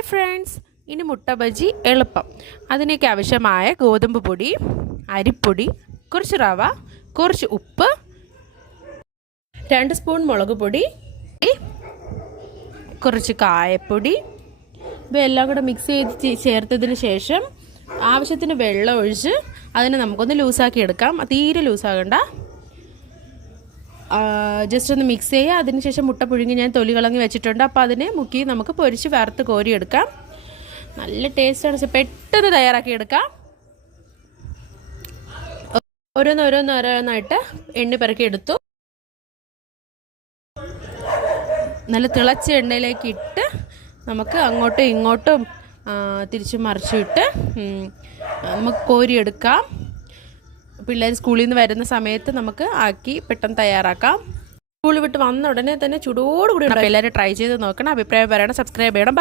Hi friends, ഇനി മുട്ട ബജി എളുപ്പം. അതിനേക്ക് ആവശ്യമായ ഗോതമ്പ് പൊടി, അരിപ്പൊടി, കുറച്ച് റവ, കുറച്ച് ഉപ്പ്, 2 സ്പൂൺ മുളക് പൊടി, കുറച്ച് കായപ്പൊടി, ഇവയെല്ലാം കൂടെ മിക്സ് ചെയ്ത് ചേർത്തതിന് ശേഷം ആവശ്യത്തിന് വെള്ളം ഒഴിച്ച് അതിനെ നമുക്കൊന്ന് ലൂസാക്കി എടുക്കാം. തീരെ ലൂസാകണ്ട, ജസ്റ്റ് ഒന്ന് മിക്സ് ചെയ്യുക. അതിനുശേഷം മുട്ട പുഴുങ്ങി ഞാൻ തൊലി കളഞ്ഞ് വെച്ചിട്ടുണ്ട്. അപ്പോൾ അതിനെ മുക്കി നമുക്ക് പൊരിച്ച് വറുത്ത് കോരിയെടുക്കാം. നല്ല ടേസ്റ്റാണ്, പെട്ടെന്ന് തയ്യാറാക്കി എടുക്കാം. ഓരോന്നോരോന്നായിട്ട് എണ്ണ പെറുക്കി എടുത്തു. നല്ല തിളച്ച എണ്ണയിലേക്ക് ഇട്ട് നമുക്ക് അങ്ങോട്ടും ഇങ്ങോട്ടും തിരിച്ചു മറിച്ചിട്ട് നമുക്ക് കോരിയെടുക്കാം. പിള്ളേർ സ്കൂളിൽ നിന്ന് വരുന്ന സമയത്ത് നമുക്ക് ആക്കി പെട്ടെന്ന് തയ്യാറാക്കാം. സ്കൂൾ വിട്ട് വന്ന ഉടനെ തന്നെ ചൂടോടുകൂടി എല്ലാവരും ട്രൈ ചെയ്ത് നോക്കണം. അഭിപ്രായം പറയണം, സബ്സ്ക്രൈബ് ചെയ്യണം.